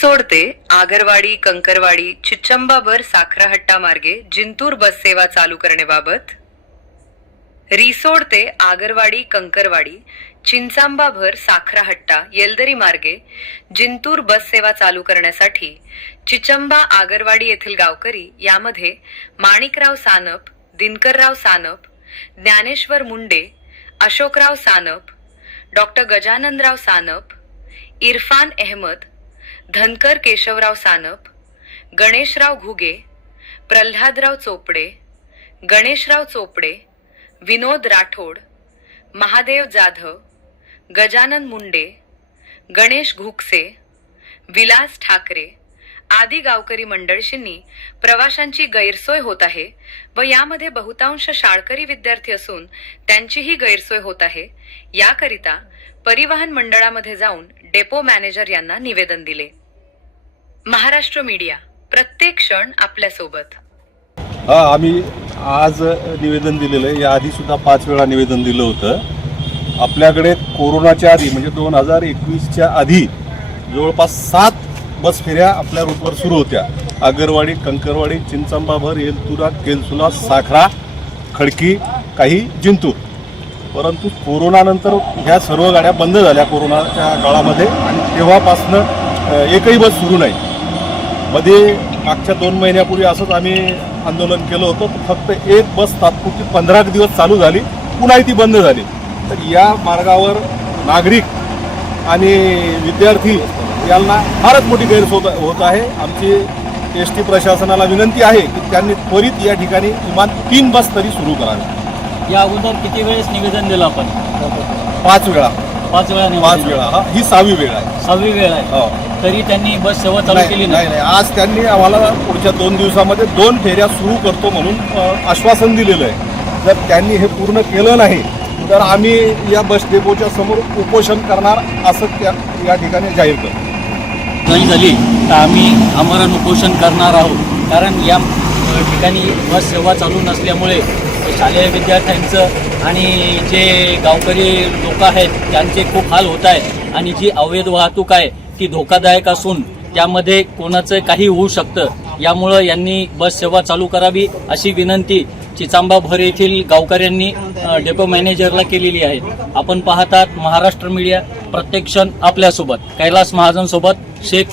रिसोड ते आगरवाडी कंकरवाडी चिच्चंबाभर साखराहट्टा मार्गे जिंतूर बस सेवा चालू करण्याबाबत रिसोड ते आगरवाडी कंकरवाडी चिंचांबाभर साखराहट्टा येलदरी मार्गे जिंतूर बस सेवा चालू करण्यासाठी चिचंबा आगरवाडी येथील गावकरी यामध्ये माणिकराव सानप, दिनकरराव सानप, ज्ञानेश्वर मुंडे, अशोकराव सानप, डॉक्टर गजाननराव सानप, इरफान अहमद, धनकर केशवराव सानप, गणेशराव घुगे, प्रल्हादराव चोपडे, गणेशराव चोपडे, विनोद राठोड, महादेव जाधव, गजानन मुंडे, गणेश घुगसे, विलास ठाकरे आदी गावकरी मंडळींनी प्रवाशांची गैरसोय होत आहे व यामध्ये बहुतांश शाळकरी विद्यार्थी असून त्यांचीही गैरसोय होत आहे। याकरिता परिवहन मंडळामध्ये जाऊन डेपो मॅनेजर यांना निवेदन दिले। महाराष्ट्र मीडिया, प्रत्येक क्षण आपल्या सोबत। आम्ही आज निवेदन दिलेलं आहे। याआधी सुद्धा 5 वेळा निवेदन दिलं होतं। आपल्याकडे कोरोनाच्या आधी म्हणजे 2021च्या आधी जवळपास 7 बस फेऱ्या आपल्या रूटवर सुरू होत्या। आगरवाडी, कंकरवाडी, चिंचांबाभर, येलतुरा, केलसुला, साखरा, खडकी, काही जिंतूर। परंतु कोरोनानंतर ह्या सर्व गाड्या बंद झाल्या कोरोनाच्या काळामध्ये आणि तेव्हापासनं एकही बस सुरू नाही। मध्ये मागच्या 2 महिन्यापूर्वी असंच आम्ही आंदोलन केलं होतं। फक्त एक बस तात्पुरती 15 दिवस चालू झाली, पुन्हा ती बंद झाली। तर या मार्गावर नागरिक आणि विद्यार्थी यांना फारच मोठी गैरसोय होत आहे। आमची एसटी प्रशासनाला विनंती आहे की त्यांनी त्वरित या ठिकाणी किमान 3 बस तरी सुरू करावी। या अगोदर किती वेळेस निवेदन दिलं आपण? 5 वेळा। 5 वेळा? 5 वेळा। ही 6वी वेळ आहे। 6वी वेळ आहे। हो। तरी त्यांनी बस सेवा चालू केली नाही? आज त्यांनी आम्हाला पुढच्या 2 दिवसामध्ये 2 फेऱ्या सुरू करतो म्हणून आश्वासन दिलेलं आहे। जर त्यांनी हे पूर्ण केलं नाही तर आम्ही या बस डेपोच्या समोर उपोषण करणार असं या ठिकाणी जाहीर करतो। नाही झाली तर आम्ही आमरण उपोषण करणार आहोत। कारण या ठिकाणी बस सेवा चालू नसल्यामुळे शालेय विद्यार्थ्यांचं आणि जे गावकरी लोक आहेत त्यांचे खूप हाल होत आहे आणि जी अवैध वाहतूक आहे ती धोकादायक असून त्यामध्ये कोणाचं काही होऊ शकतं। यामुळं यांनी बस सेवा चालू करावी अशी विनंती चिचांबाभर येथील गावकऱ्यांनी डेपो मॅनेजरला केलेली आहे। आपण पाहतात महाराष्ट्र मीडिया, प्रत्येक क्षण आपल्यासोबत। कैलास महाजन सोबत शेख